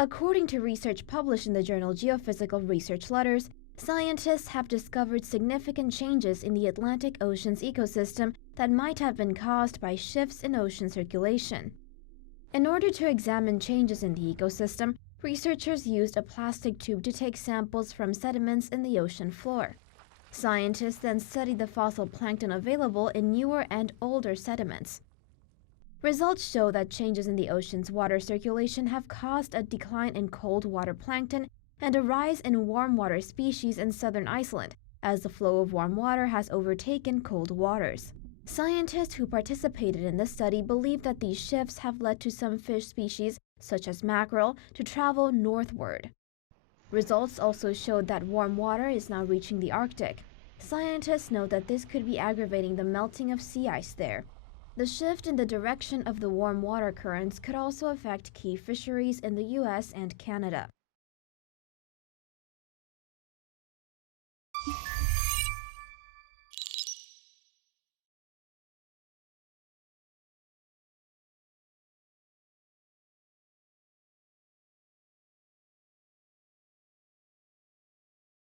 According to research published in the journal Geophysical Research Letters, scientists have discovered significant changes in the Atlantic Ocean's ecosystem that might have been caused by shifts in ocean circulation. In order to examine changes in the ecosystem, researchers used a plastic tube to take samples from sediments in the ocean floor. Scientists then studied the fossil plankton available in newer and older sediments. Results show that changes in the ocean's water circulation have caused a decline in cold water plankton and a rise in warm water species in southern Iceland, as the flow of warm water has overtaken cold waters. Scientists who participated in this study believe that these shifts have led to some fish species, such as mackerel, to travel northward. Results also showed that warm water is now reaching the Arctic. Scientists note that this could be aggravating the melting of sea ice there. The shift in the direction of the warm water currents could also affect key fisheries in the US and Canada.